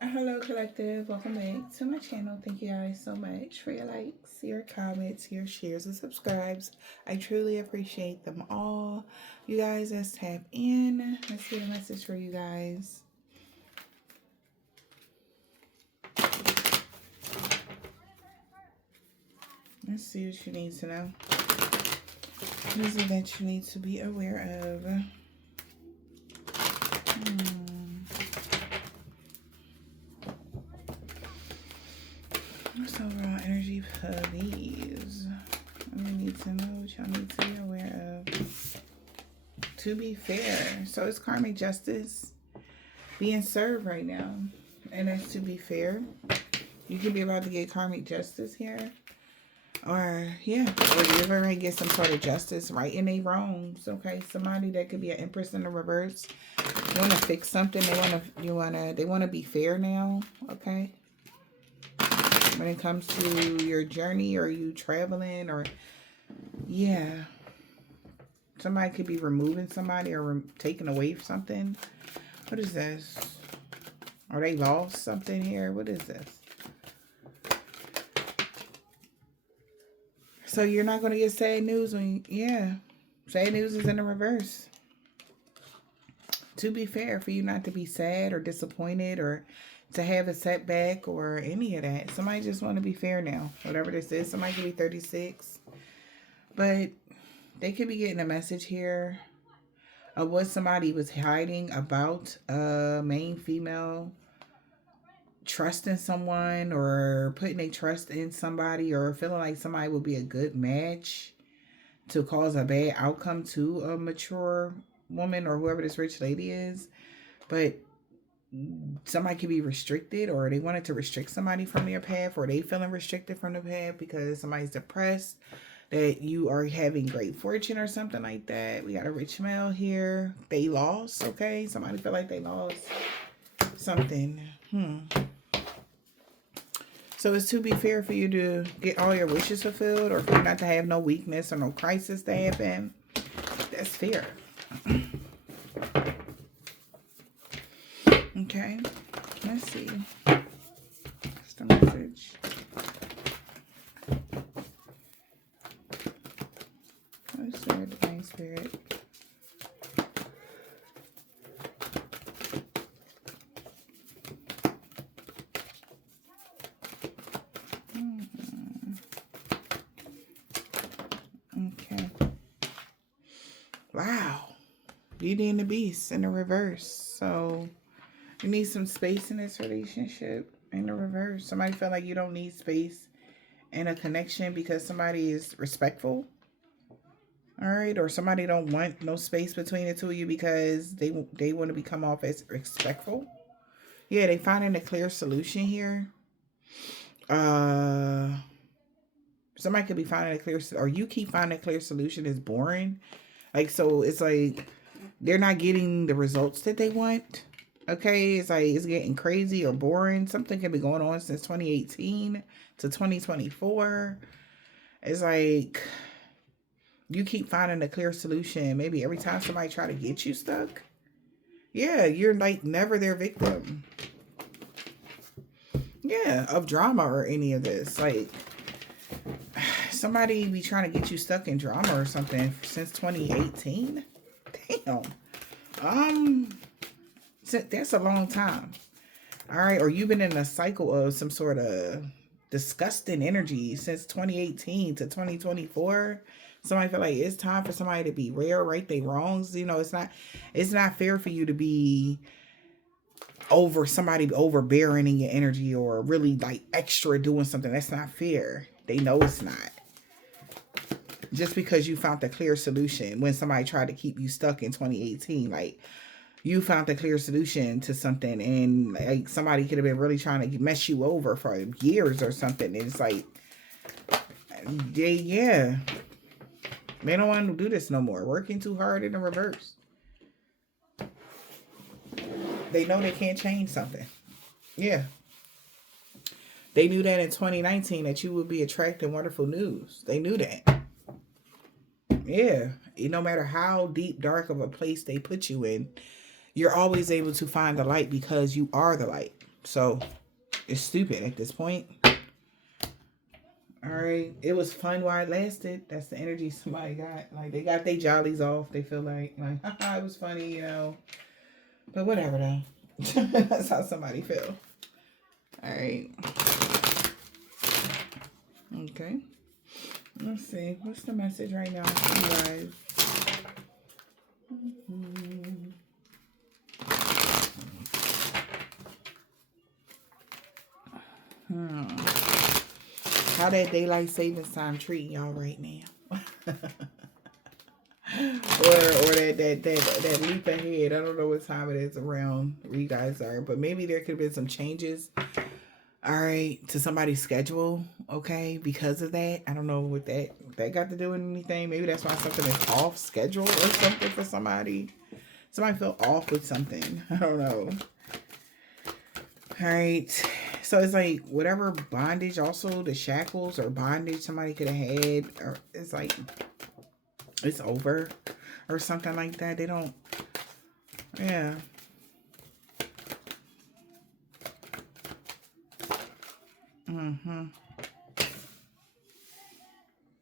Hello collective, welcome back to my channel. Thank you guys so much for your likes, your comments, your shares, and subscribes. I truly appreciate them all. You guys, let's tap in. Let's get a message for you guys. Let's see what you need to know. What is it that you need to be aware of? What's overall energy, please? I need to know what y'all need to be aware of. To be fair, so it's karmic justice being served right now, and it's to be fair. You could be about to get karmic justice here, or yeah, or you're going to get some sort of justice right in their wrongs. Okay, somebody that could be an empress in the reverse. You want to fix something. They want to be fair now. Okay. When it comes to your journey, or you traveling, or yeah, somebody could be removing somebody or taking away something. What is this? Are they lost something here? What is this? So you're not going to get sad news when, yeah, sad news is in the reverse. To be fair, for you not to be sad or disappointed or to have a setback or any of that. Somebody just want to be fair now. Whatever this is. Somebody could be 36. But they could be getting a message here of what somebody was hiding about a main female trusting someone or putting a trust in somebody or feeling like somebody would be a good match to cause a bad outcome to a mature woman or whoever this rich lady is. But somebody could be restricted, or they wanted to restrict somebody from their path, or they feeling restricted from the path because somebody's depressed that you are having great fortune or something like that. We got a rich male here. They lost, okay? Somebody feel like they lost something. So it's to be fair for you to get all your wishes fulfilled, or for you not to have no weakness or no crisis to happen. That's fair. Okay, let's see. What's the message? What's the divine spirit? Okay. Wow. Beauty and the Beast in the reverse. So you need some space in this relationship in the reverse. Somebody feel like you don't need space in a connection because somebody is respectful. All right. Or somebody don't want no space between the two of you because they want to become off as respectful. Yeah, they finding a clear solution here. Somebody could be finding a clear, or you keep finding a clear solution is boring. Like, so it's like they're not getting the results that they want. Okay, it's like it's getting crazy or boring. Something could be going on since 2018 to 2024. It's like you keep finding a clear solution. Maybe every time somebody try to get you stuck, yeah, you're like never their victim. Yeah, of drama or any of this. Like somebody be trying to get you stuck in drama or something since 2018. Damn. That's a long time. All right. Or you've been in a cycle of some sort of disgusting energy since 2018 to 2024. Somebody feel like it's time for somebody to be real, right their wrongs. You know, it's not fair for you to be over somebody overbearing in your energy or really like extra doing something. That's not fair. They know it's not. Just because you found the clear solution when somebody tried to keep you stuck in 2018, like you found the clear solution to something, and like somebody could have been really trying to mess you over for years or something. And it's like, they don't want to do this no more. Working too hard in the reverse. They know they can't change something. Yeah. They knew that in 2019 that you would be attracting wonderful news. They knew that. Yeah. No matter how deep, dark of a place they put you in, you're always able to find the light because you are the light. So it's stupid at this point. All right. It was fun while it lasted. That's the energy somebody got. Like, they got their jollies off. They feel like it was funny, you know. But whatever, though. That's how somebody feel. All right. Okay. Let's see. What's the message right now for you guys? How that daylight savings time treating y'all right now? or that leap ahead. I don't know what time it is around where you guys are, but maybe there could have been some changes, all right, to somebody's schedule, okay, because of that. I don't know what that got to do with anything. Maybe that's why something is off schedule or something for somebody. Somebody feel off with something. I don't know. All right. So it's like whatever bondage, also the shackles or bondage somebody could have had, or it's like it's over or something like that. They don't, yeah.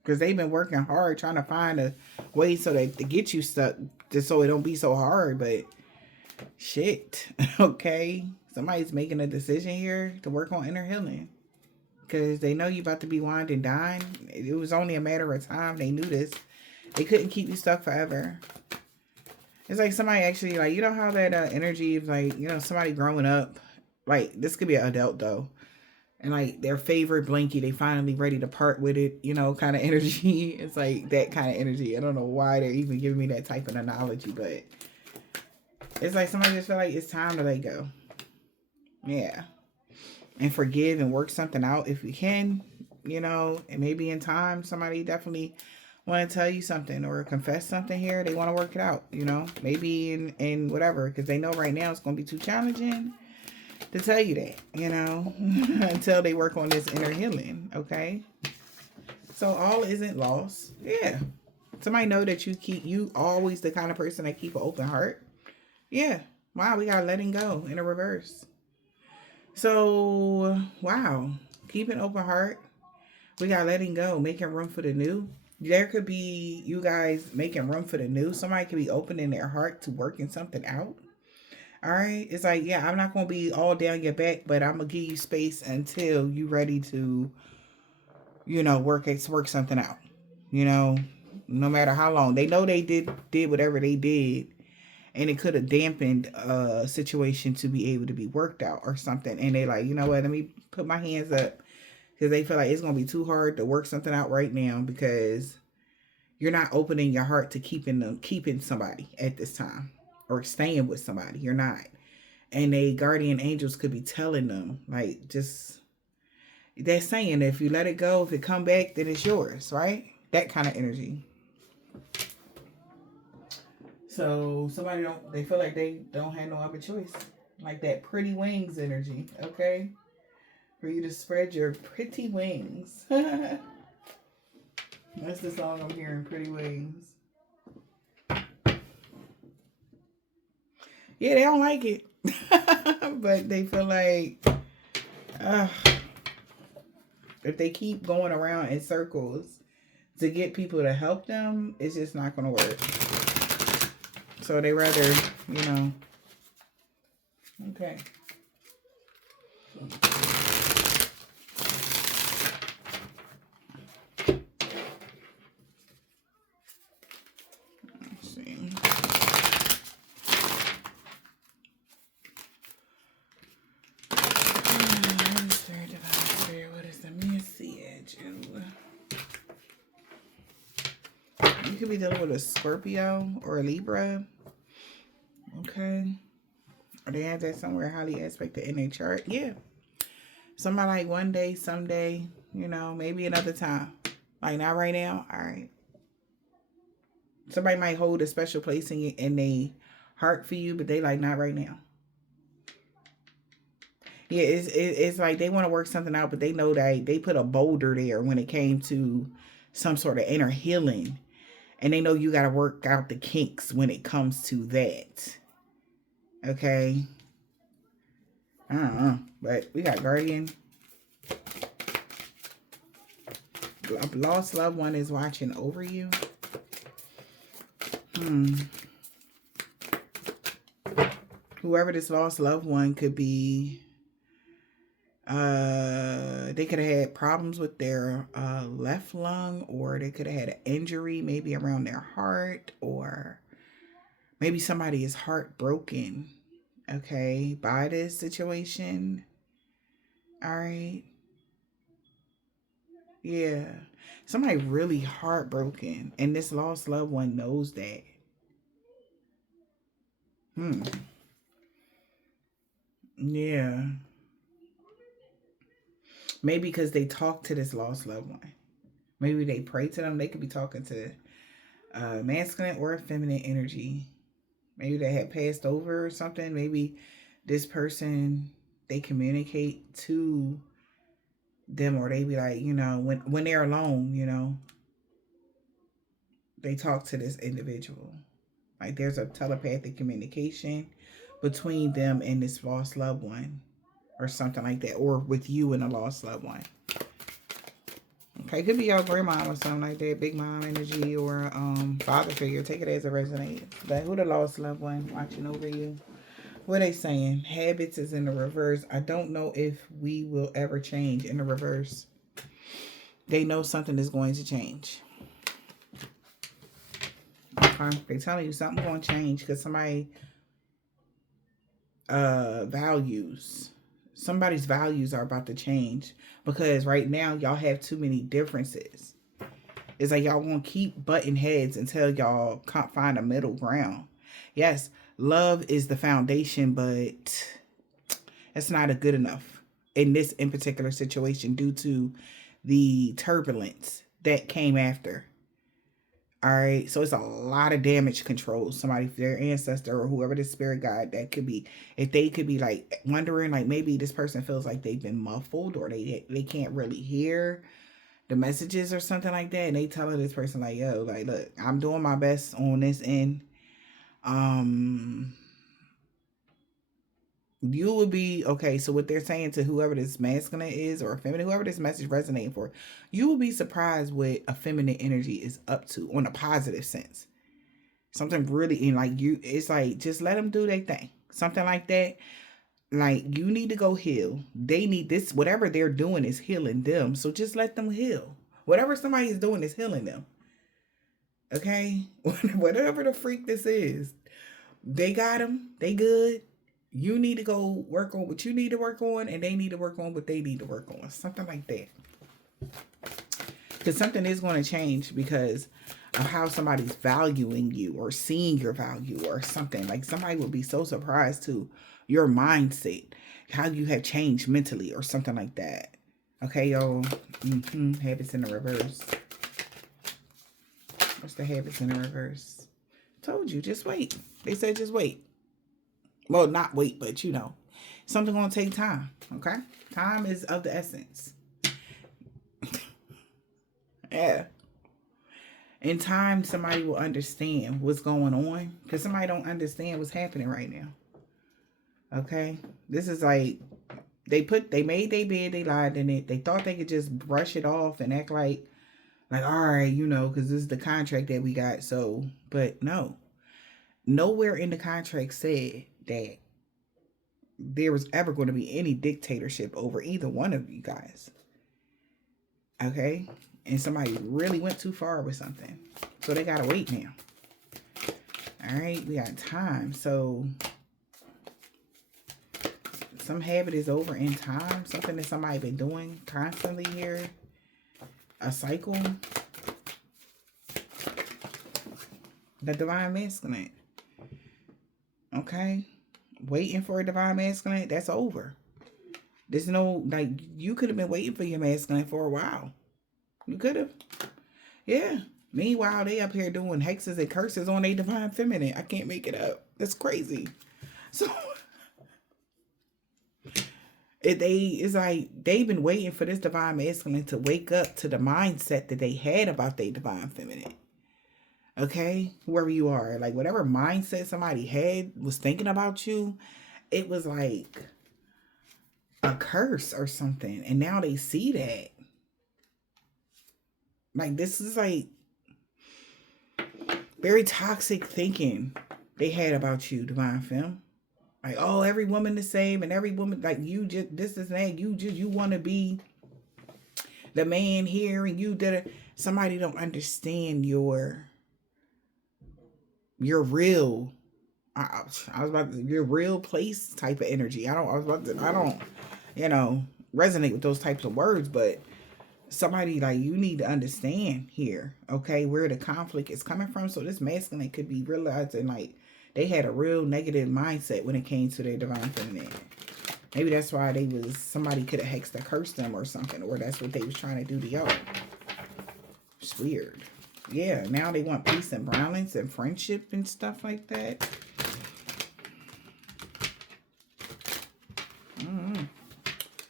Because they've been working hard trying to find a way so that to get you stuck, just so it don't be so hard. But shit, okay. Somebody's making a decision here to work on inner healing. Because they know you about to be wined and dined. It was only a matter of time. They knew this. They couldn't keep you stuck forever. It's like somebody actually, like, you know how that energy of, like, you know, somebody growing up. Like, this could be an adult, though. And, like, their favorite blankie, they finally ready to part with it, you know, kind of energy. It's like that kind of energy. I don't know why they're even giving me that type of analogy, but it's like somebody just feel like it's time to let go. Yeah. And forgive and work something out if you can, you know, and maybe in time somebody definitely want to tell you something or confess something here. They want to work it out, you know, maybe in whatever, because they know right now it's going to be too challenging to tell you that, you know, until they work on this inner healing. Okay. So all isn't lost. Yeah. Somebody know that you always the kind of person that keep an open heart. Yeah. Wow. We got letting go in a reverse. So, wow. Keep an open heart. We got letting go, making room for the new. There could be you guys making room for the new. Somebody could be opening their heart to working something out. All right. It's like, yeah, I'm not going to be all down your back, but I'm going to give you space until you're ready to, you know, work something out. You know, no matter how long. They know they did whatever they did. And it could have dampened a situation to be able to be worked out or something. And they like, you know what, let me put my hands up. Because they feel like it's going to be too hard to work something out right now. Because you're not opening your heart to keeping somebody at this time. Or staying with somebody. You're not. And they guardian angels could be telling them. Like, just, they're saying if you let it go, if it come back, then it's yours. Right? That kind of energy. So somebody they feel like they don't have no other choice. Like that pretty wings energy, okay? For you to spread your pretty wings. That's the song I'm hearing, Pretty Wings. Yeah, they don't like it. But they feel like if they keep going around in circles to get people to help them, it's just not going to work. So they rather, you know, okay. Let's see. What is the message? You could be dealing with a Scorpio or a Libra. Okay. Or they have that somewhere highly aspected in their chart. Yeah. Somebody like one day, someday, you know, maybe another time. Like not right now. All right. Somebody might hold a special place in their heart for you, but they like not right now. Yeah, it's like they want to work something out, but they know that they put a boulder there when it came to some sort of inner healing. And they know you got to work out the kinks when it comes to that. Okay. I don't know. But we got guardian. A lost loved one is watching over you. Whoever this lost loved one could be, they could have had problems with their left lung, or they could have had an injury maybe around their heart, or maybe somebody is heartbroken, okay, by this situation. All right. Yeah. Somebody really heartbroken, and this lost loved one knows that. Yeah. Maybe because they talk to this lost loved one. Maybe they pray to them. They could be talking to masculine or feminine energy. Maybe they had passed over or something. Maybe this person, they communicate to them, or they be like, when they're alone, they talk to this individual. Like there's a telepathic communication between them and this lost loved one, or something like that, or with you and a lost loved one. Okay, could be your grandma or something like that, big mom energy, or father figure. Take it as it resonates. But who the lost loved one watching over you? What are they saying? Habits is in the reverse. I don't know if we will ever change in the reverse. They know something is going to change. Okay, they telling you something going to change because somebody values. Somebody's values are about to change because right now y'all have too many differences. It's like y'all want to keep butting heads until y'all can't find a middle ground. Yes, love is the foundation, but it's not a good enough in this in particular situation due to the turbulence that came after. All right, so it's a lot of damage control. Somebody, their ancestor or whoever the spirit guide that could be, if they could be like wondering, like maybe this person feels like they've been muffled, or they can't really hear the messages or something like that, and they telling this person like, yo, like, look, I'm doing my best on this end. You will be okay. So what they're saying to whoever this masculine is or feminine, whoever this message resonating for, you will be surprised what a feminine energy is up to on a positive sense. Something really in like you, it's like just let them do their thing. Something like that. Like you need to go heal. They need this. Whatever they're doing is healing them. So just let them heal. Whatever somebody is doing is healing them. Okay, whatever the freak this is, they got them. They good. You need to go work on what you need to work on, and they need to work on what they need to work on. Something like that. Because something is going to change because of how somebody's valuing you or seeing your value or something. Like somebody will be so surprised to your mindset, how you have changed mentally or something like that. Okay, y'all. Habits in the reverse. What's the habits in the reverse? Told you, just wait. They said just wait. Well, not wait, but something gonna take time. Okay, time is of the essence. Yeah. In time, somebody will understand what's going on because somebody don't understand what's happening right now. Okay, this is like they made their bed, they lied in it. They thought they could just brush it off and act like all right, because this is the contract that we got. So, but no, nowhere in the contract said that there was ever going to be any dictatorship over either one of you guys. Okay, and somebody really went too far with something, so they gotta wait now. All right, we got time. So some habit is over in time. Something that somebody been doing constantly here. A cycle. The divine masculine. Okay, waiting for a divine masculine. That's over. There's no, like, you could have been waiting for your masculine for a while. You could have. Yeah. Meanwhile, they up here doing hexes and curses on a divine feminine. I can't make it up. That's crazy. So it's like they've been waiting for this divine masculine to wake up to the mindset that they had about their divine feminine. Okay? Whoever you are. Like whatever mindset somebody had was thinking about you, it was like a curse or something. And now they see that. Like, this is like very toxic thinking they had about you, Divine Femme. Like, oh, every woman the same, and every woman, like, you just, this is that, you want to be the man here, and you did it. Somebody don't understand your real, I was about to, your real place type of energy. I don't, resonate with those types of words, but somebody, like, you need to understand here, okay, where the conflict is coming from. So this masculine could be realizing, like, they had a real negative mindset when it came to their divine feminine. Maybe that's why somebody could have hexed or cursed them or something, or that's what they was trying to do to y'all. It's weird. Yeah, now they want peace and balance and friendship and stuff like that.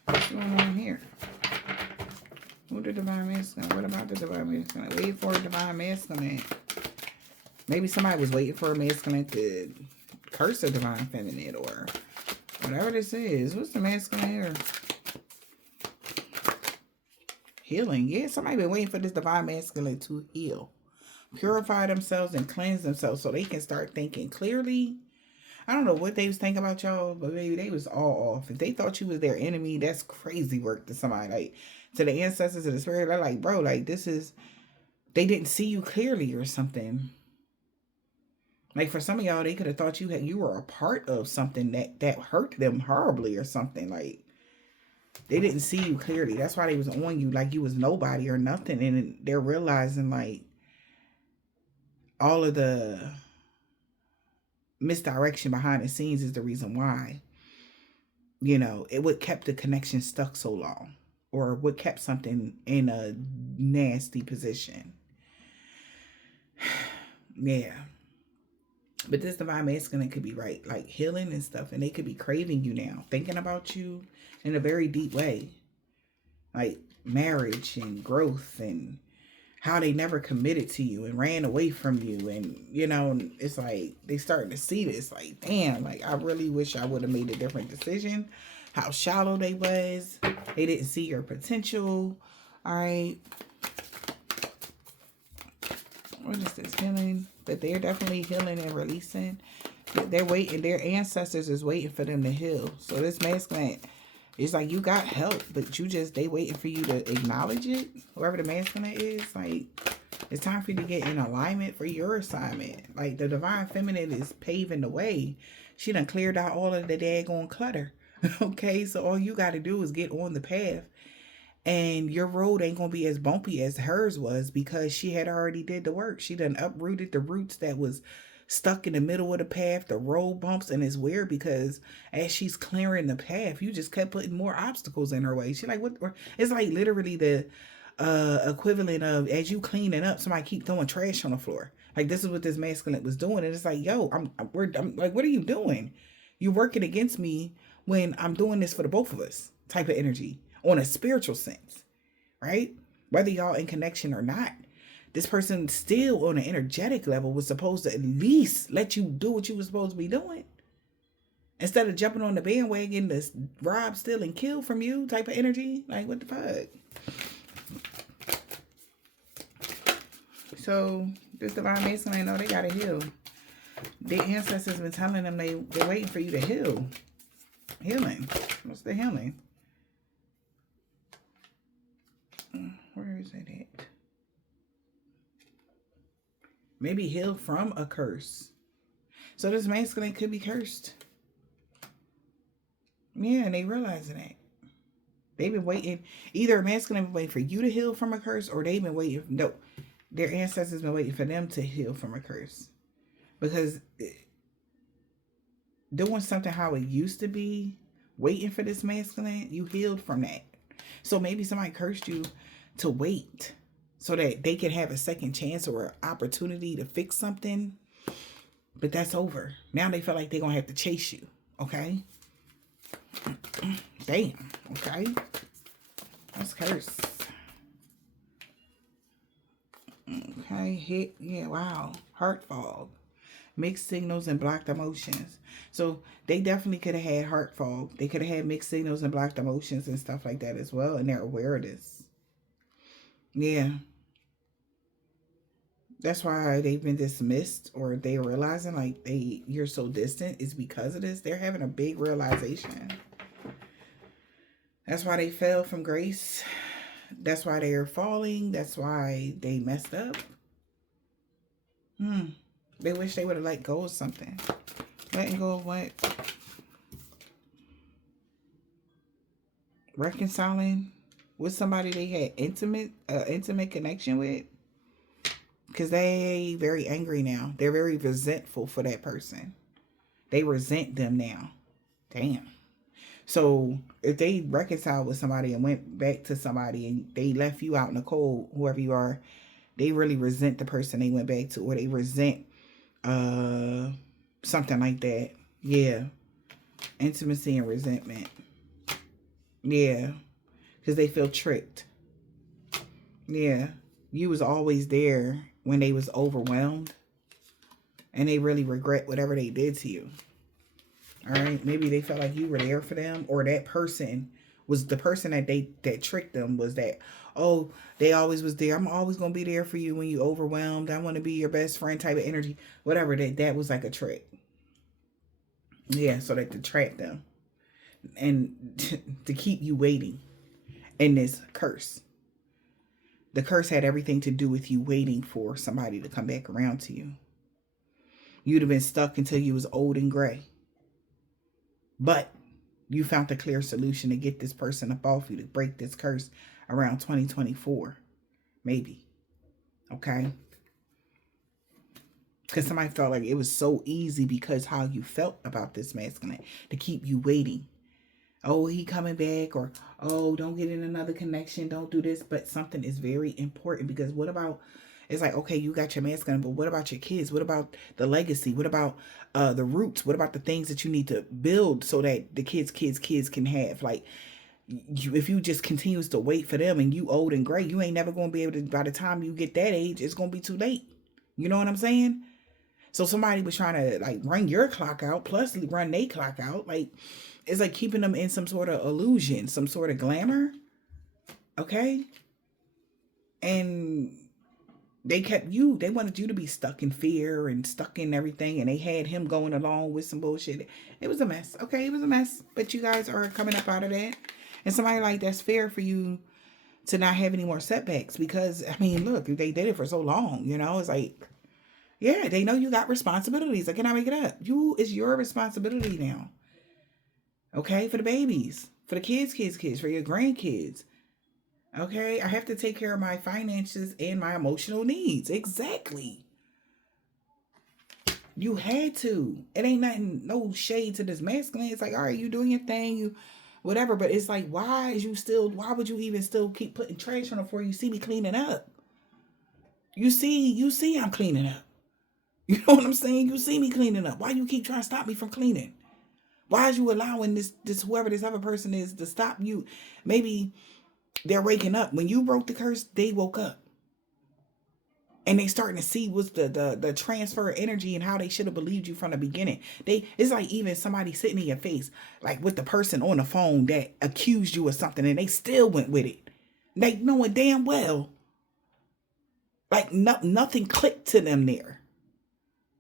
What's going on here? Who the divine masculine? What about the divine masculine? Wait for a divine masculine. Maybe somebody was waiting for a masculine to curse a divine feminine or whatever this is. What's the masculine here? Healing. Yeah, somebody been waiting for this divine masculine to heal. Purify themselves and cleanse themselves so they can start thinking clearly. I don't know what they was thinking about y'all, but maybe they was all off. If they thought you was their enemy, that's crazy work to somebody. Like, to the ancestors of the spirit, they're like, bro, like, this is, they didn't see you clearly or something. Like, for some of y'all, they could have thought you were a part of something that hurt them horribly or something. Like, they didn't see you clearly. That's why they was on you like you was nobody or nothing. And they're realizing, like, all of the misdirection behind the scenes is the reason why, it would kept the connection stuck so long, or what kept something in a nasty position. Yeah. But this divine masculine could be right, like healing and stuff, and they could be craving you now, thinking about you in a very deep way, like marriage and growth and how they never committed to you and ran away from you. And, it's like they starting to see this, like, damn, like, I really wish I would have made a different decision. How shallow they was. They didn't see your potential. All right. What is this? Healing? But they're definitely healing and releasing. They're waiting. Their ancestors is waiting for them to heal. So this masculine, it's like you got help, but they waiting for you to acknowledge it. Whoever the masculine is, like, it's time for you to get in alignment for your assignment. Like, the divine feminine is paving the way. She done cleared out all of the daggone clutter. Okay, so all you got to do is get on the path. And your road ain't going to be as bumpy as hers was, because she had already did the work. She done uprooted the roots that was stuck in the middle of the path, the road bumps. And it's weird because as she's clearing the path, you just kept putting more obstacles in her way. She like, what? It's like literally the equivalent of, as you cleaning up, somebody keep throwing trash on the floor. Like, this is what this masculine was doing. And it's like, yo, I'm like, what are you doing? You're working against me when I'm doing this for the both of us type of energy. On a spiritual sense, right? Whether y'all in connection or not, this person still on an energetic level was supposed to at least let you do what you were supposed to be doing. Instead of jumping on the bandwagon to rob, steal, and kill from you type of energy. Like, what the fuck? So, this divine masculine, know they gotta heal. The ancestors been telling them they're waiting for you to heal. Healing. What's the healing? Where is it at? Maybe heal from a curse. So this masculine could be cursed. Yeah, and they realizing that. They've been waiting. Either a masculine been waiting for you to heal from a curse, or they've been waiting. No, their ancestors been waiting for them to heal from a curse. Because doing something how it used to be, waiting for this masculine, you healed from that. So maybe somebody cursed you to wait so that they can have a second chance or opportunity to fix something. But that's over. Now they feel like they're going to have to chase you. Okay? Damn. Okay? That's cursed. Okay. Hit. Yeah, wow. Heart fog. Mixed signals and blocked emotions. So they definitely could have had heart fog. They could have had mixed signals and blocked emotions and stuff like that as well. And they're aware of this. Yeah. That's why they've been dismissed, or they're realizing like you're so distant is because of this. They're having a big realization. That's why they fell from grace. That's why they are falling. That's why they messed up. They wish they would have let go of something. Letting go of what? Reconciling with somebody they had intimate connection with. Because they very angry now. They're very resentful for that person. They resent them now. Damn. So if they reconciled with somebody and went back to somebody and they left you out in the cold, whoever you are, they really resent the person they went back to, or they resent something like that. Yeah. Intimacy and resentment. Yeah. Because they feel tricked. Yeah. You was always there when they was overwhelmed. And they really regret whatever they did to you. All right. Maybe they felt like you were there for them. Or that person was the person that tricked them was that, oh, they always was there. I'm always going to be there for you when you overwhelmed. I want to be your best friend type of energy. Whatever. That was like a trick. Yeah. So that to trap them. And to keep you waiting in this curse. The curse had everything to do with you waiting for somebody to come back around to you. You'd have been stuck until you was old and gray. But you found a clear solution to get this person up off you, to break this curse around 2024. Maybe. Okay? Because somebody felt like it was so easy because how you felt about this masculine to keep you waiting. Oh, he coming back, or, oh, don't get in another connection. Don't do this. But something is very important, because what about, it's like, okay, you got your masculine, but what about your kids? What about the legacy? What about the roots? What about the things that you need to build so that the kids can have? Like, if you just continues to wait for them and you old and gray, you ain't never going to be able to, by the time you get that age, it's going to be too late. You know what I'm saying? So somebody was trying to like run your clock out, plus run their clock out. Like, it's like keeping them in some sort of illusion, some sort of glamour. Okay? And they wanted you to be stuck in fear and stuck in everything. And they had him going along with some bullshit. It was a mess. Okay, it was a mess. But you guys are coming up out of that. And somebody like that's fair for you to not have any more setbacks. Because, I mean, look, they did it for so long. You know, it's like, yeah, they know you got responsibilities. I cannot make it up. It's your responsibility now. Okay, for the babies, for the kids, for your grandkids. Okay, I have to take care of my finances and my emotional needs. Exactly. You had to. It ain't nothing, no shade to this masculine. It's like, all right, you doing your thing, you whatever. But it's like, why would you even still keep putting trash on the floor? You see me cleaning up. You see I'm cleaning up. You know what I'm saying? You see me cleaning up. Why you keep trying to stop me from cleaning? Why is you allowing this whoever this other person is to stop you? Maybe they're waking up. When you broke the curse, they woke up. And they starting to see what's the transfer of energy and how they should have believed you from the beginning. It's like even somebody sitting in your face, like with the person on the phone that accused you of something, and they still went with it. They knowing damn well, like nothing clicked to them there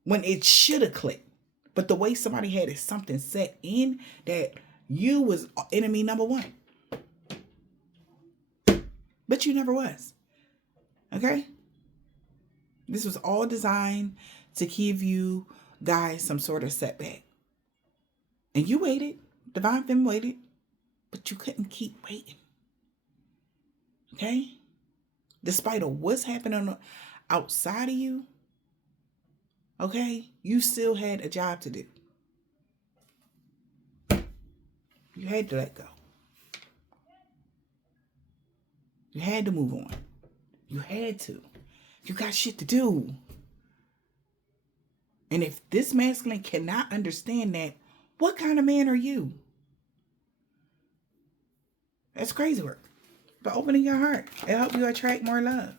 when it should have clicked. But the way somebody had it, something set in that you was enemy number one. But you never was. Okay? This was all designed to give you guys some sort of setback. And you waited. Divine Femme waited. But you couldn't keep waiting. Okay? Despite of what's happening outside of you, okay, you still had a job to do. You had to let go. You had to move on. You had to. You got shit to do. And if this masculine cannot understand that, what kind of man are you? That's crazy work. But opening your heart, it'll help you attract more love.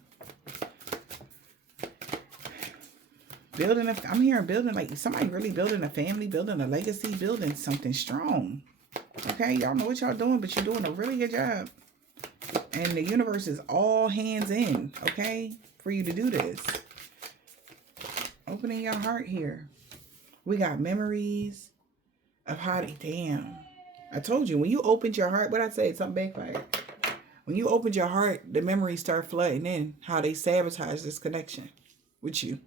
I'm hearing building, like somebody really building a family, building a legacy, building something strong. Okay, y'all know what y'all doing, but you're doing a really good job. And the universe is all hands in, okay, for you to do this. Opening your heart here. We got memories of how they, damn. I told you, when you opened your heart, what I say, something backfired. When you opened your heart, the memories start flooding in, how they sabotage this connection with you.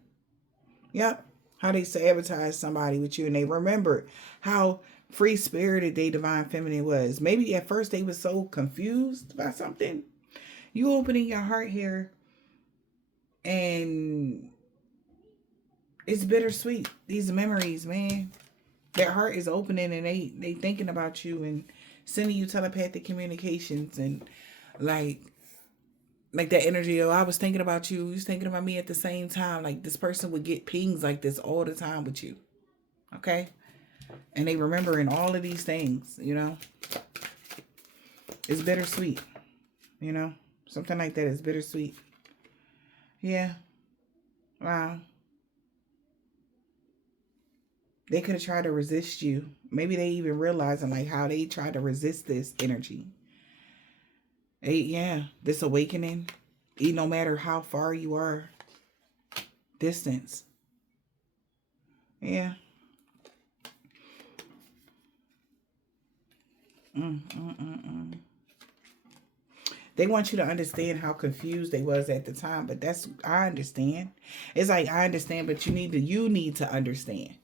Yep. How they sabotage somebody with you, and they remember how free-spirited they divine feminine was. Maybe at first they were so confused by something. You opening your heart here, and it's bittersweet. These memories, man. Their heart is opening, and they thinking about you and sending you telepathic communications, and like that energy. Oh, I was thinking about you. You was thinking about me at the same time. Like this person would get pings like this all the time with you. Okay? And they remembering all of these things, you know. It's bittersweet. You know? Something like that is bittersweet. Yeah. Wow. They could have tried to resist you. Maybe they even realizing like how they tried to resist this energy. Yeah, this awakening, no matter how far you are, distance. Yeah. They want you to understand how confused they was at the time, but I understand. It's like, I understand, but you need to understand.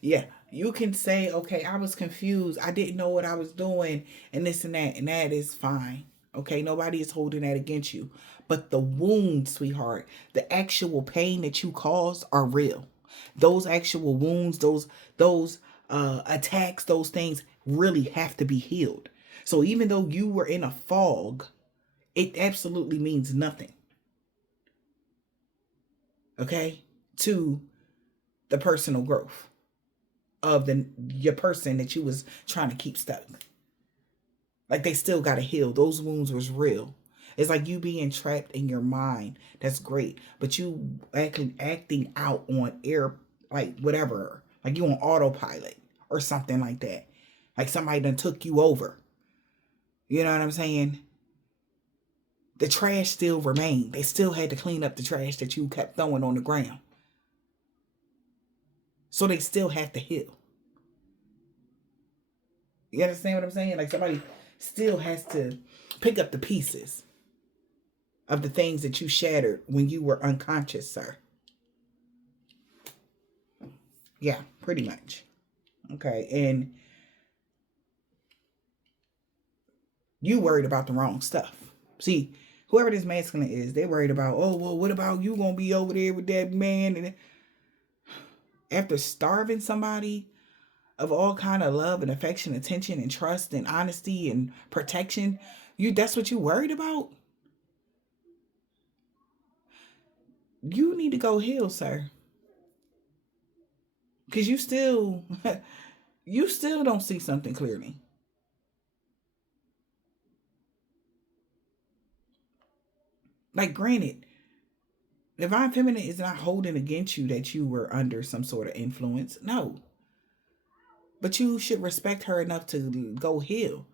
Yeah, you can say, okay, I was confused. I didn't know what I was doing, and this and that is fine. Okay, nobody is holding that against you. But the wounds, sweetheart, the actual pain that you caused are real. Those actual wounds, those attacks, those things really have to be healed. So even though you were in a fog, it absolutely means nothing. Okay? To the personal growth of your person that you was trying to keep stuck. Like they still got to heal. Those wounds was real. It's like you being trapped in your mind. That's great. But you acting out on air, like whatever. Like you on autopilot or something like that. Like somebody done took you over. You know what I'm saying? The trash still remained. They still had to clean up the trash that you kept throwing on the ground. So they still have to heal. You understand what I'm saying? Like somebody still has to pick up the pieces of the things that you shattered when you were unconscious, sir. Yeah, pretty much. Okay, and you worried about the wrong stuff. See, whoever this masculine is, they worried about, oh, well, what about you gonna be over there with that man? And after starving somebody of all kind of love and affection, attention and trust and honesty and protection, that's what you worried about? You need to go heal, sir. Because you still don't see something clearly. Like, granted, divine feminine is not holding against you that you were under some sort of influence. No. But you should respect her enough to go heal.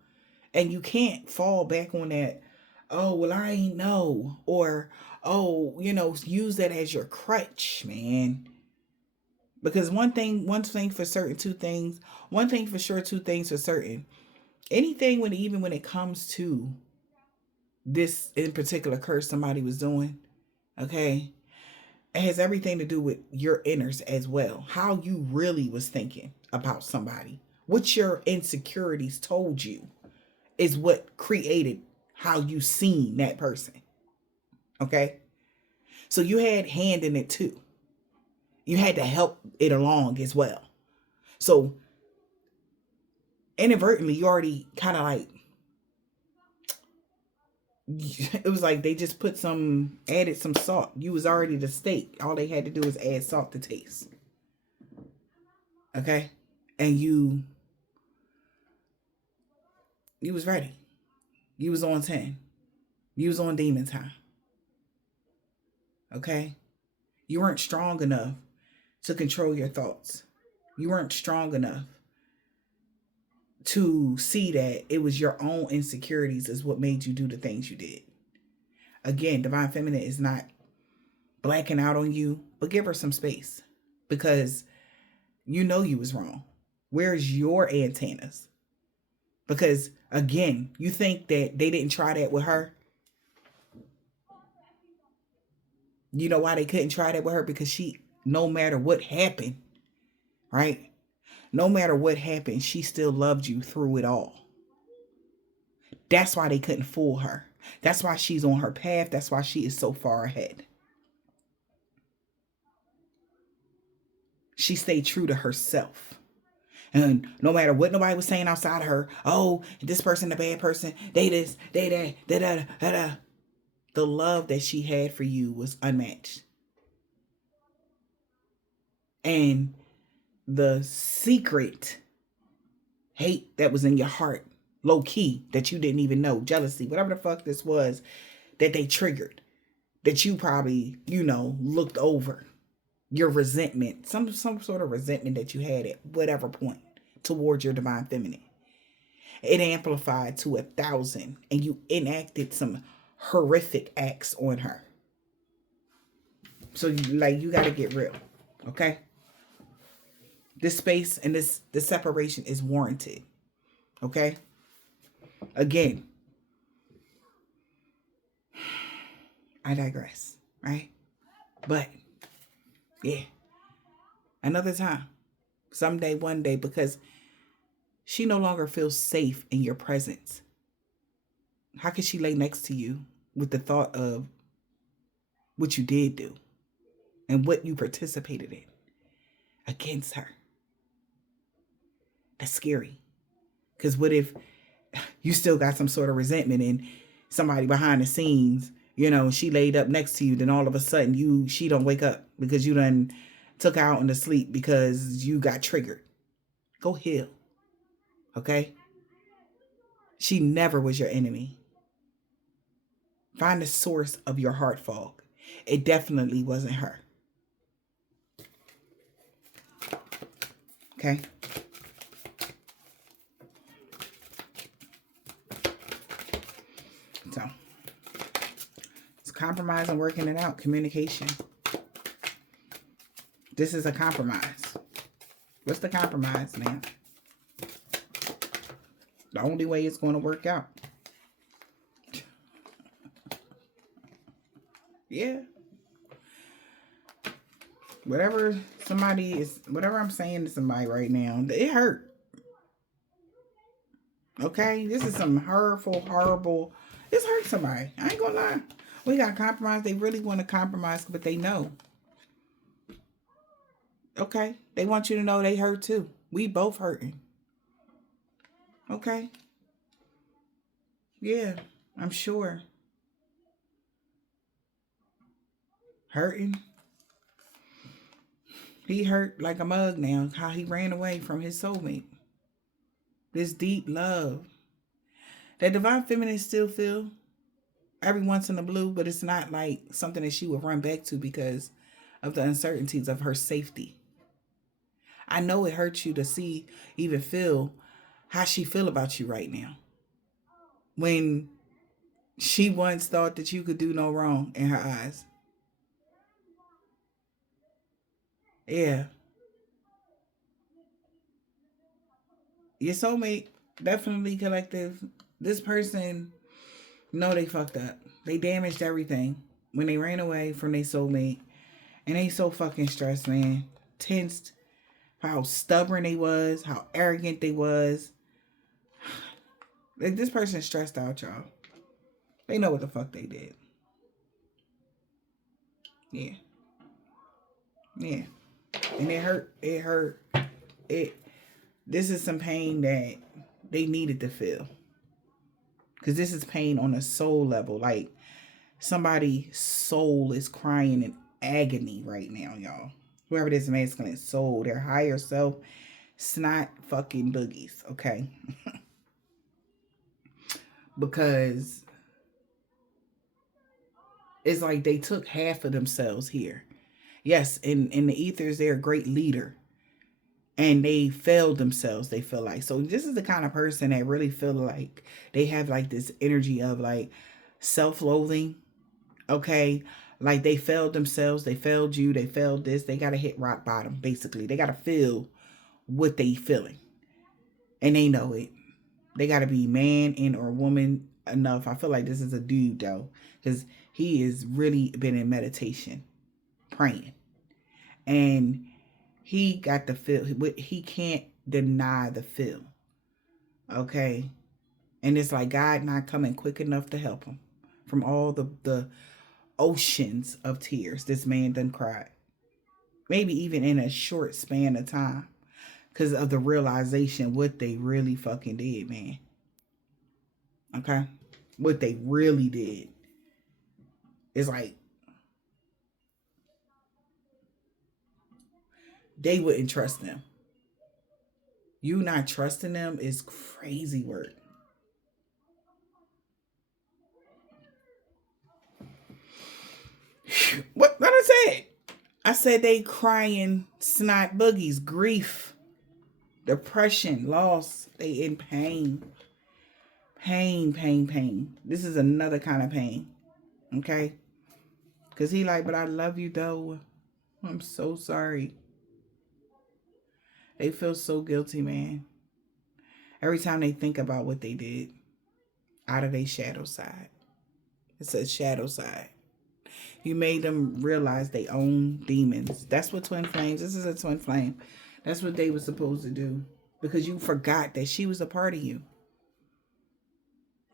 And you can't fall back on that, oh, well, I ain't know. Or, oh, use that as your crutch, man. Because one thing for certain, two things. One thing for sure, two things for certain. Anything even when it comes to this in particular curse somebody was doing, okay, it has everything to do with your inners as well. How you really was thinking about somebody. What your insecurities told you is what created how you seen that person. Okay? So you had hand in it too. You had to help it along as well. So inadvertently, you already kind of like, it was like they just added some salt. You was already the steak. All they had to do was add salt to taste. Okay? And you was ready. You was on 10. You was on demon time. Okay? You weren't strong enough to control your thoughts. You weren't strong enough to see that it was your own insecurities is what made you do the things you did. Again, Divine Feminine is not blacking out on you, but give her some space because you know you was wrong. Where's your antennas? Because again, you think that they didn't try that with her. You know why they couldn't try that with her? Because she, no matter what happened, right? No matter what happened, she still loved you through it all. That's why they couldn't fool her. That's why she's on her path. That's why she is so far ahead. She stayed true to herself. And no matter what nobody was saying outside of her, oh, this person a bad person, they this, they that, da da da da. The love that she had for you was unmatched. And the secret hate that was in your heart, low key, that you didn't even know, jealousy, whatever the fuck this was that they triggered, that you probably, looked over, your resentment, some sort of resentment that you had at whatever point towards your Divine Feminine. It amplified to 1,000 and you enacted some horrific acts on her. So you got to get real, okay? This space and this separation is warranted, okay? Again, I digress, right? But yeah, another time, someday, one day, because she no longer feels safe in your presence. How can she lay next to you with the thought of what you did do and what you participated in against her? That's scary. Because what if you still got some sort of resentment and somebody behind the scenes, she laid up next to you, then all of a sudden she don't wake up because you done took her out into sleep because you got triggered. Go heal. Okay? She never was your enemy. Find the source of your heart fog. It definitely wasn't her. Okay? So, it's compromise and working it out. Communication. This is a compromise. What's the compromise, man? The only way it's going to work out. Yeah. Whatever I'm saying to somebody right now, it hurt. Okay? This is some hurtful, horrible. This hurt somebody. I ain't gonna lie. We got compromise. They really want to compromise, but they know. Okay? They want you to know they hurt too. We both hurting. Okay? Yeah, I'm sure. Hurting. He hurt like a mug now. How he ran away from his soulmate. This deep love. That Divine Feminine still feel every once in a blue, but it's not like something that she would run back to because of the uncertainties of her safety. I know it hurts you to see, even feel how she feel about you right now. When she once thought that you could do no wrong in her eyes. Yeah. Your soulmate, definitely collective. This person, they fucked up. They damaged everything when they ran away from their soulmate. And they so fucking stressed, man. Tensed. How stubborn they was. How arrogant they was. Like, this person stressed out, y'all. They know what the fuck they did. Yeah. Yeah. And it hurt. It hurt. This is some pain that they needed to feel. Because this is pain on a soul level. Like, somebody's soul is crying in agony right now, y'all. Whoever this masculine soul, their higher self, it's not fucking boogies, okay? Because it's like they took half of themselves here. Yes, in the ethers, they're a great leader. And they failed themselves, they feel like. So this is the kind of person that really feel like they have like this energy of like self-loathing. Okay. Like they failed themselves, they failed you, they failed this. They gotta hit rock bottom, basically. They gotta feel what they feeling. And they know it. They gotta be man and or woman enough. I feel like this is a dude though. Because he has really been in meditation, praying. And he got the feel. He can't deny the feel. Okay. And it's like God not coming quick enough to help him from all the oceans of tears this man done cried. Maybe even in a short span of time. Because of the realization what they really fucking did, man. Okay? What they really did. It's like they wouldn't trust them. You not trusting them is crazy work. What I said? I said they crying snot boogies, grief, depression, loss. They in pain. Pain. This is another kind of pain. Okay? Because he like, but I love you though. I'm so sorry. They feel so guilty, man. Every time they think about what they did out of their shadow side. It says shadow side. You made them realize they own demons. That's what twin flames. This is a twin flame. That's what they were supposed to do. Because you forgot that she was a part of you.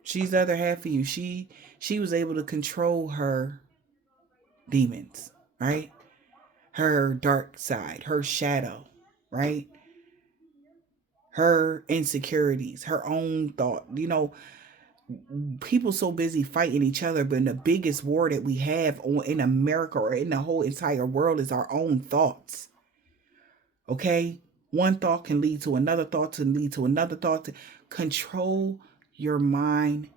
She's the other half of you. She was able to control her demons, right? Her dark side, her shadow, right? Her insecurities, her own thought. You know, people so busy fighting each other, but the biggest war that we have in America or in the whole entire world is our own thoughts. Okay? One thought can lead to another thought to lead to another thought. To control your mind,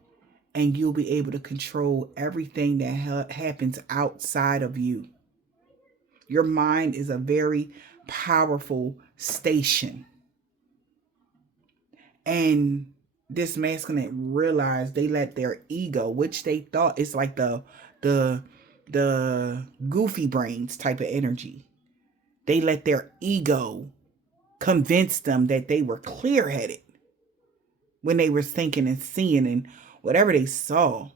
and you'll be able to control everything that happens outside of you. Your mind is a very powerful station. And this masculine realized they let their ego, which they thought is like the goofy brains type of energy. They let their ego convince them that they were clear-headed when they were thinking and seeing and whatever they saw.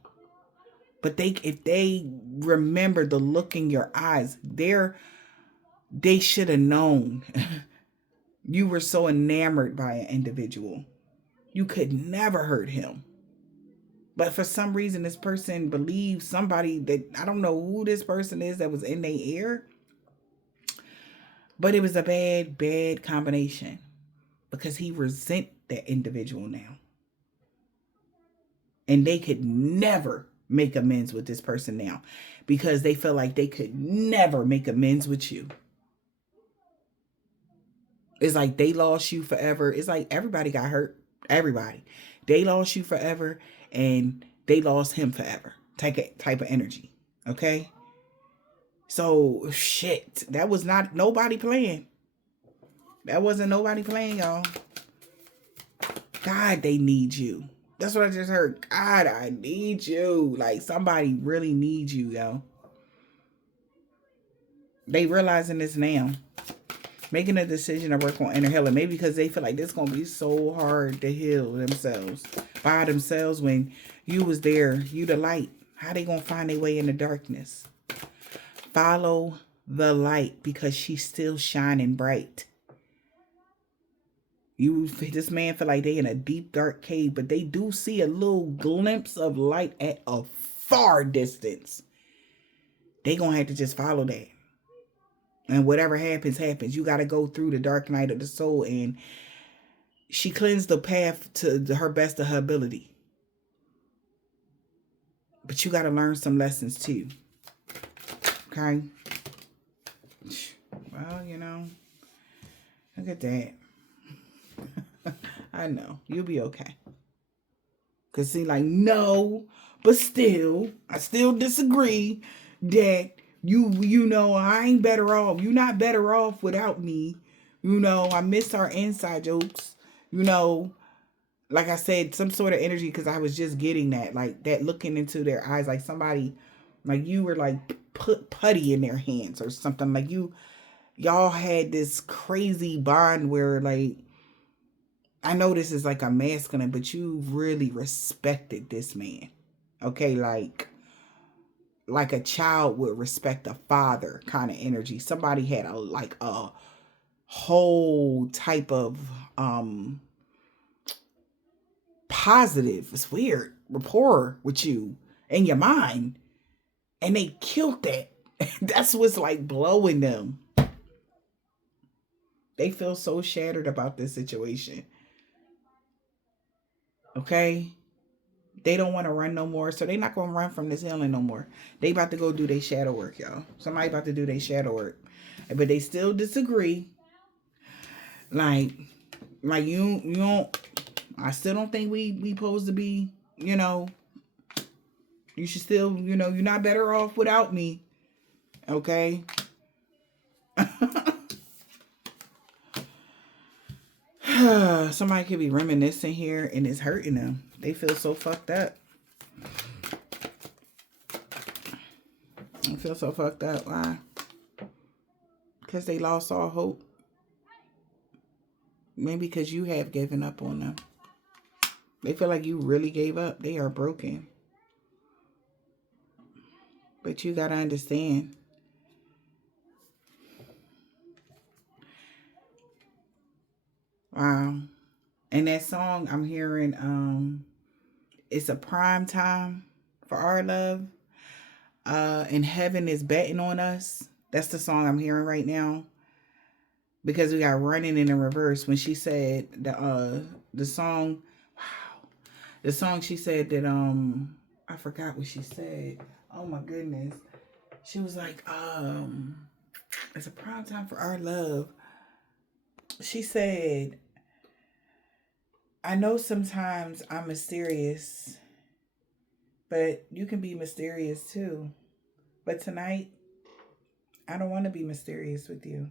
But if they remember the look in your eyes, they should have known. You were so enamored by an individual. You could never hurt him. But for some reason, this person believes somebody that I don't know who this person is that was in their ear. But it was a bad combination because he resent that individual now. And they could never make amends with this person now because they feel like they could never make amends with you. It's like they lost you forever. It's like everybody got hurt. Everybody. They lost you forever and they lost him forever. Type of energy. Okay? So, shit. That was not nobody playing. That wasn't nobody playing, y'all. God, they need you. That's what I just heard. God, I need you. Like, somebody really needs you, yo. They realizing this now. Making a decision to work on inner healing. Maybe because they feel like this is going to be so hard to heal themselves. By themselves when you was there. You the light. How they going to find their way in the darkness? Follow the light because she's still shining bright. This man feel like they in a deep dark cave, but they do see a little glimpse of light at a far distance. They gonna have to just follow that. And whatever happens, happens. You got to go through the dark night of the soul. And she cleansed the path to her best of her ability. But you got to learn some lessons too. Okay? Well, you know, look at that. I know. You'll be okay. Because see, like, no, but still, I still disagree that You know, I ain't better off. You not better off without me. You know, I miss our inside jokes. You know, like I said, some sort of energy, because I was just getting that, like that looking into their eyes, like somebody, like you were like put putty in their hands or something. Like y'all had this crazy bond where, like, I know this is like a masculine, but you really respected this man. Okay, like a child would respect a father kind of energy. Somebody had a whole type of positive, it's weird, rapport with you in your mind, and they killed that. That's what's like blowing them. They feel so shattered about this situation. Okay, they don't want to run no more, so they not gonna run from this healing no more. They about to go do their shadow work, y'all. Somebody about to do their shadow work, but they still disagree. Like you don't. I still don't think we supposed to be. You know, you should still. You know, you're not better off without me. Okay. Somebody could be reminiscing here and it's hurting them. They feel so fucked up. I feel so fucked up. Why? Because they lost all hope. Maybe because you have given up on them. They feel like you really gave up. They are broken. But you got to understand. Wow. And that song I'm hearing, it's a prime time for our love. And heaven is betting on us. That's the song I'm hearing right now. Because we got running in the reverse. When she said the song, wow. The song she said that I forgot what she said. Oh my goodness. She was like, it's a prime time for our love. She said, I know sometimes I'm mysterious, but you can be mysterious too. But tonight, I don't want to be mysterious with you.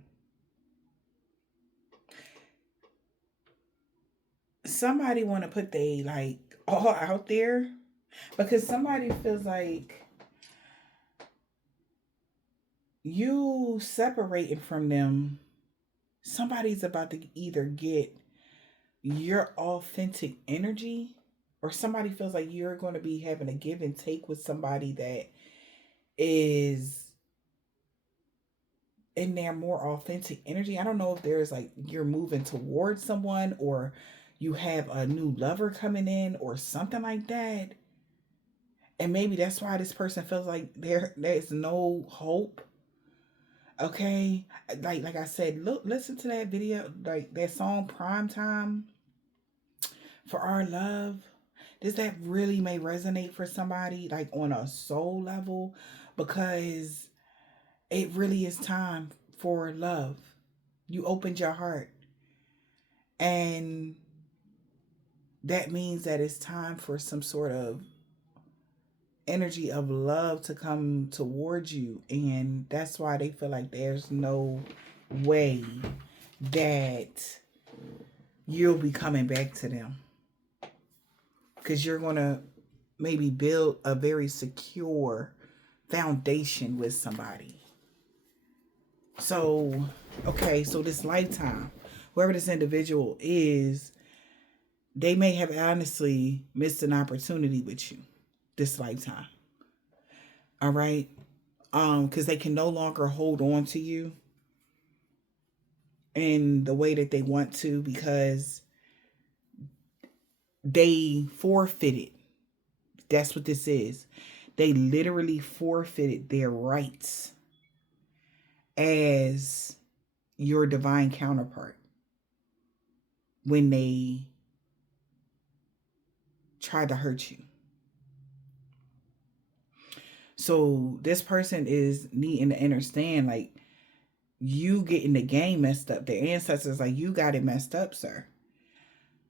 Somebody want to put they like all out there because somebody feels like you separating from them. Somebody's about to either get your authentic energy, or somebody feels like you're going to be having a give and take with somebody that is in their more authentic energy. I don't know if there's like you're moving towards someone or you have a new lover coming in or something like that. And maybe that's why this person feels like there's no hope. Okay? Like I said, look, listen to that video, like that song Prime Time for Our Love. Does that really may resonate for somebody like on a soul level? Because it really is time for love. You opened your heart. And that means that it's time for some sort of energy of love to come towards you. And that's why they feel like there's no way that you'll be coming back to them. Because you're going to maybe build a very secure foundation with somebody. So, okay, so this lifetime, whoever this individual is, they may have honestly missed an opportunity with you this lifetime. All right? Because they can no longer hold on to you in the way that they want to because they forfeited. That's what this is. They literally forfeited their rights as your divine counterpart when they tried to hurt you. So this person is needing to understand, like, you getting the game messed up. The ancestors, like, you got it messed up, sir.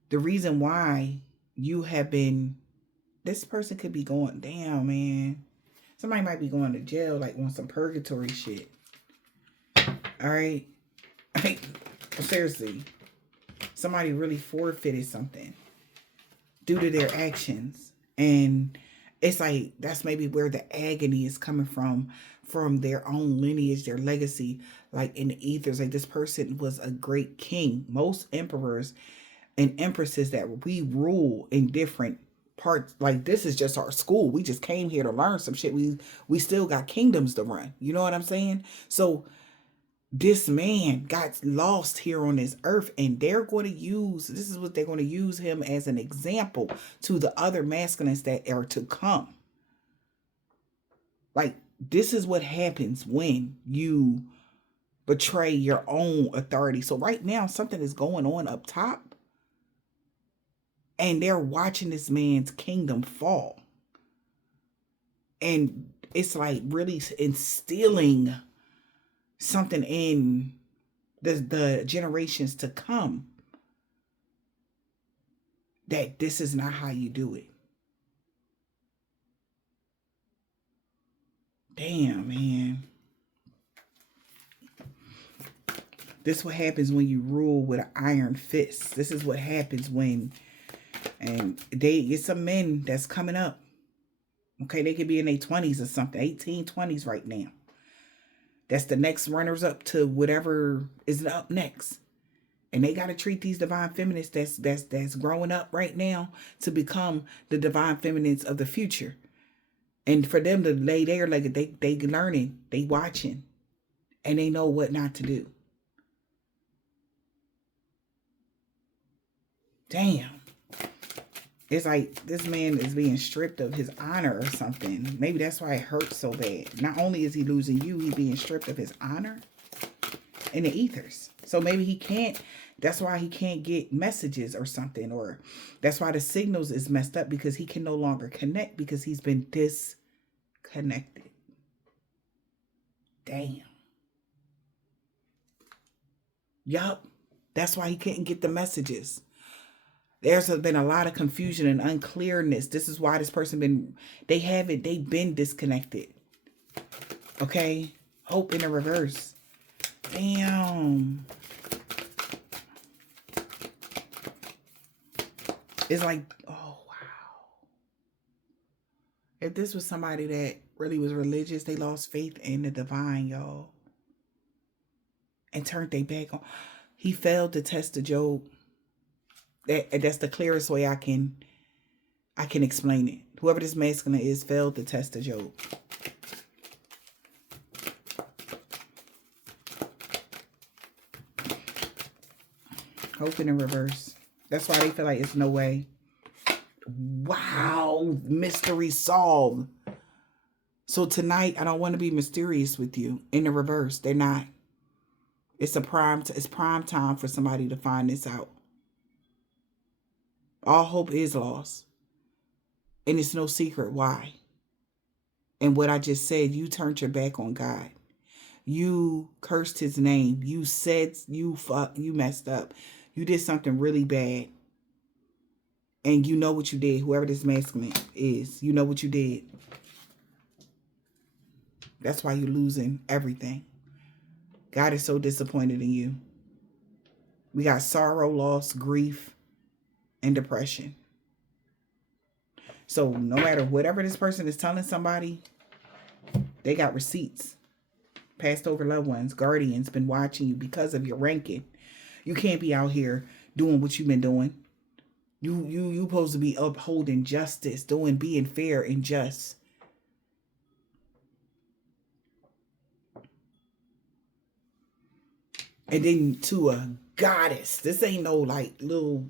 The reason why you have been, this person could be going, damn, man. Somebody might be going to jail, like on some purgatory shit. All right. Like, seriously. Somebody really forfeited something due to their actions. And it's like, that's maybe where the agony is coming from their own lineage, their legacy, like in the ethers. Like, this person was a great king. Most emperors and empresses that we rule in different parts, like, this is just our school. We just came here to learn some shit. We still got kingdoms to run. You know what I'm saying? So this man got lost here on this earth, and they're going to use, this is what they're going to use him as an example to the other masculines that are to come. Like, this is what happens when you betray your own authority. So right now, something is going on up top, and they're watching this man's kingdom fall. And it's like really instilling something in the generations to come, that this is not how you do it. Damn, man. This is what happens when you rule with an iron fist. This is what happens when, and it's some men that's coming up. Okay, they could be in their 20s or something, 18, 20s right now. That's the next runners up to whatever is up next. And they got to treat these divine feminists that's growing up right now to become the divine feminists of the future. And for them to lay there, like, they learning, they watching, and they know what not to do. Damn. It's like this man is being stripped of his honor or something. Maybe that's why it hurts so bad. Not only is he losing you, he's being stripped of his honor in the ethers. So maybe he can't, that's why he can't get messages or something. Or that's why the signals is messed up, because he can no longer connect because he's been disconnected. Damn. Yup. That's why he couldn't get the messages. There's been a lot of confusion and unclearness. This is why this person they've been disconnected. Okay? Hope in the reverse. Damn. It's like, oh, wow. If this was somebody that really was religious, they lost faith in the divine, y'all. And turned their back on. He failed the test of Job. That's the clearest way I can explain it. Whoever this masculine is failed the test of Job. Hope in the reverse. That's why they feel like it's no way. Wow. Mystery solved. So tonight, I don't want to be mysterious with you. In the reverse, they're not. It's prime time for somebody to find this out. All hope is lost. And it's no secret why. And what I just said, you turned your back on God. You cursed his name. You said you messed up. You did something really bad. And you know what you did. Whoever this masculine is, you know what you did. That's why you're losing everything. God is so disappointed in you. We got sorrow, loss, grief, and depression. So no matter whatever this person is telling somebody, they got receipts. Passed over loved ones, guardians been watching you because of your ranking. You can't be out here doing what you've been doing. You supposed to be upholding justice, being fair and just. And then to a goddess. This ain't no like little.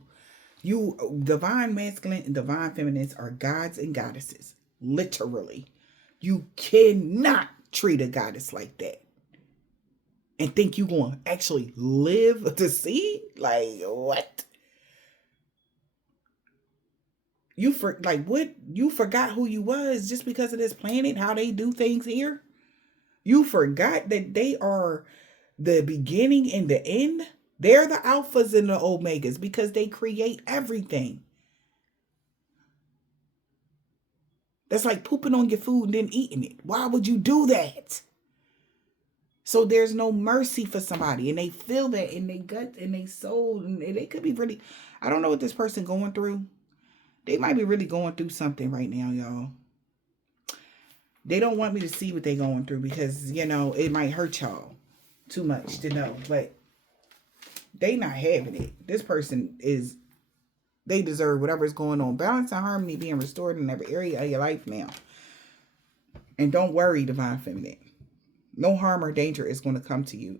You divine masculine and divine feminines are gods and goddesses. Literally. You cannot treat a goddess like that. And think you're going to actually live to see? Like, what? You forgot who you was just because of this planet, how they do things here? You forgot that they are the beginning and the end? They're the alphas and the omegas because they create everything. That's like pooping on your food and then eating it. Why would you do that? So there's no mercy for somebody, and they feel that in their gut and their soul, and they could be really, I don't know what this person going through. They might be really going through something right now, y'all. They don't want me to see what they're going through because, you know, it might hurt y'all too much to know, but they not having it. This person is, they deserve whatever is going on. Balance and harmony being restored in every area of your life now. And don't worry, Divine Feminine. No harm or danger is going to come to you.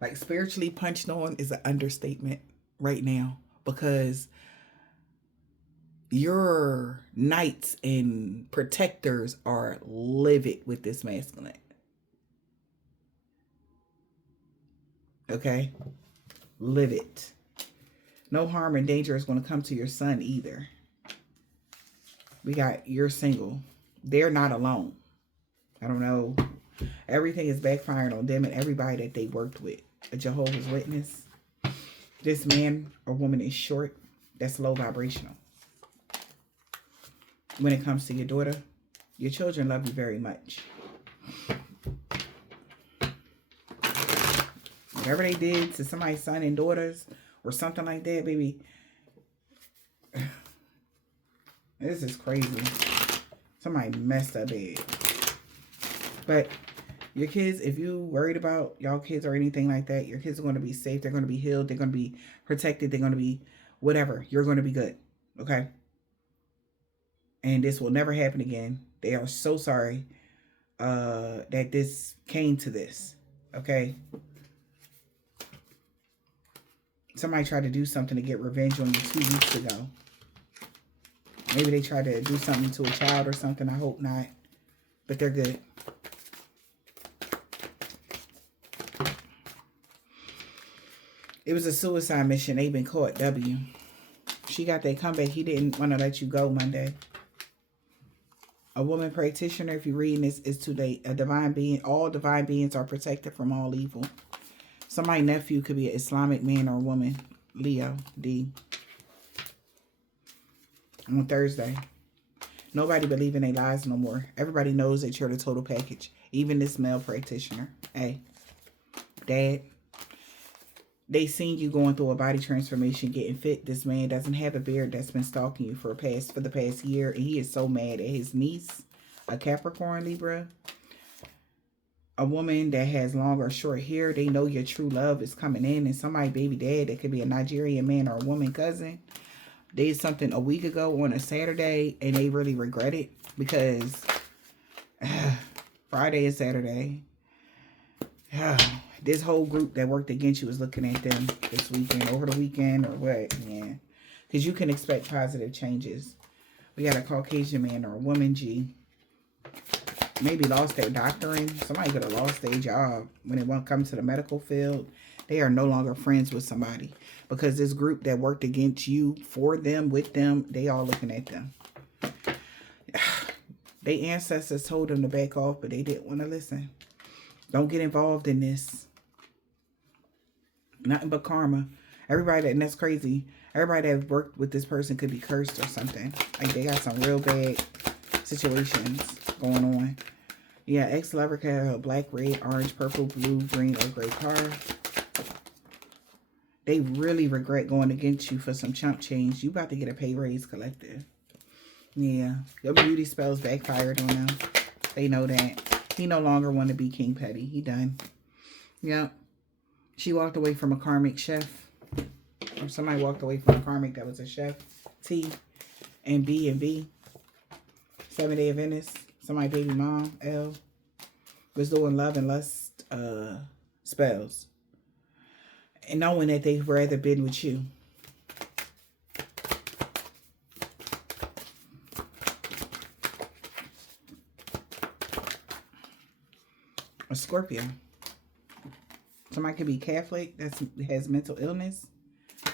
Like spiritually punched on is an understatement right now, because your knights and protectors are livid with this masculine. Okay? Livid. No harm and danger is going to come to your son either. We got, you're single. They're not alone. I don't know. Everything is backfiring on them and everybody that they worked with. A Jehovah's Witness. This man or woman is short. That's low vibrational. When it comes to your daughter, your children love you very much. Whatever they did to somebody's son and daughters or something like that, baby. This is crazy. Somebody messed up bad. But your kids, if you worried about y'all kids or anything like that, your kids are going to be safe. They're going to be healed. They're going to be protected. They're going to be whatever. You're going to be good. Okay? And this will never happen again. They are so sorry that this came to this. Okay? Somebody tried to do something to get revenge on you 2 weeks ago. Maybe they tried to do something to a child or something. I hope not. But they're good. It was a suicide mission. They've been caught. W. She got that comeback. He didn't want to let you go Monday. A woman practitioner, if you're reading this, is today a divine being. All divine beings are protected from all evil. Somebody's nephew could be an Islamic man or woman. Leo, D. On Thursday. Nobody believe in their lies no more. Everybody knows that you're the total package. Even this male practitioner. Hey, Dad. They seen you going through a body transformation, getting fit. This man doesn't have a beard that's been stalking you for the past year. And he is so mad at his niece, a Capricorn Libra. A woman that has long or short hair. They know your true love is coming in. And somebody baby dad, that could be a Nigerian man or a woman cousin. They did something a week ago on a Saturday. And they really regret it. Because Friday and Saturday. This whole group that worked against you was looking at them this weekend, over the weekend, or what? Yeah. Because you can expect positive changes. We got a Caucasian man or a woman, G. Maybe lost their doctoring. Somebody could have lost their job when it won't come to the medical field. They are no longer friends with somebody. Because this group that worked against you, for them, with them, they all looking at them. Their ancestors told them to back off, but they didn't want to listen. Don't get involved in this. Nothing but karma. Everybody, and that's crazy. Everybody that worked with this person could be cursed or something. Like they got some real bad situations going on. Yeah, ex-lover could have a black, red, orange, purple, blue, green, or gray card. They really regret going against you for some chump change. You about to get a pay raise, collective. Yeah. Your beauty spells backfired on them. They know that. He no longer want to be King Petty. He done. Yep. She walked away from a karmic chef. Or somebody walked away from a karmic that was a chef. T. And B and B. 7-Day Adventist. Somebody baby mom. L. Was doing love and lust spells. And knowing that they'd rather been with you. A Scorpio. Somebody could be Catholic that has mental illness.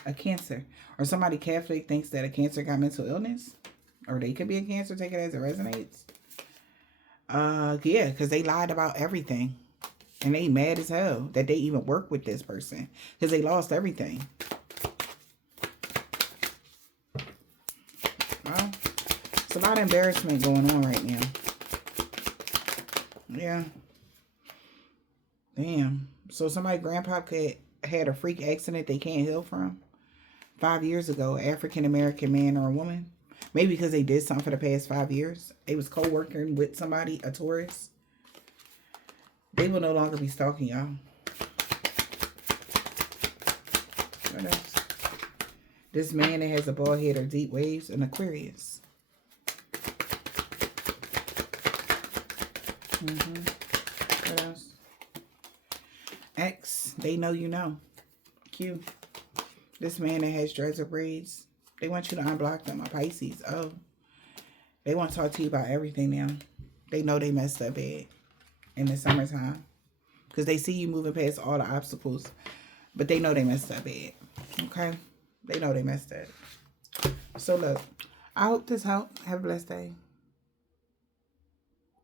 A Cancer. Or somebody Catholic thinks that a Cancer got mental illness. Or they could be a Cancer, take it as it resonates. Yeah, because they lied about everything. And they mad as hell that they even work with this person. Because they lost everything. Well, it's a lot of embarrassment going on right now. Yeah. Damn. So somebody grandpa had a freak accident they can't heal from 5 years ago, African-American man or a woman. Maybe because they did something for the past 5 years. They was co-working with somebody, a tourist. They will no longer be stalking y'all. What else? This man that has a bald head or deep waves, an Aquarius. What else? X, they know you know. Q, this man that has dreads or braids, they want you to unblock them. A Pisces, oh, they want to talk to you about everything now. They know they messed up bad in the summertime because they see you moving past all the obstacles, but they know they messed up bad. Okay, they know they messed up. So look, I hope this helped. Have a blessed day.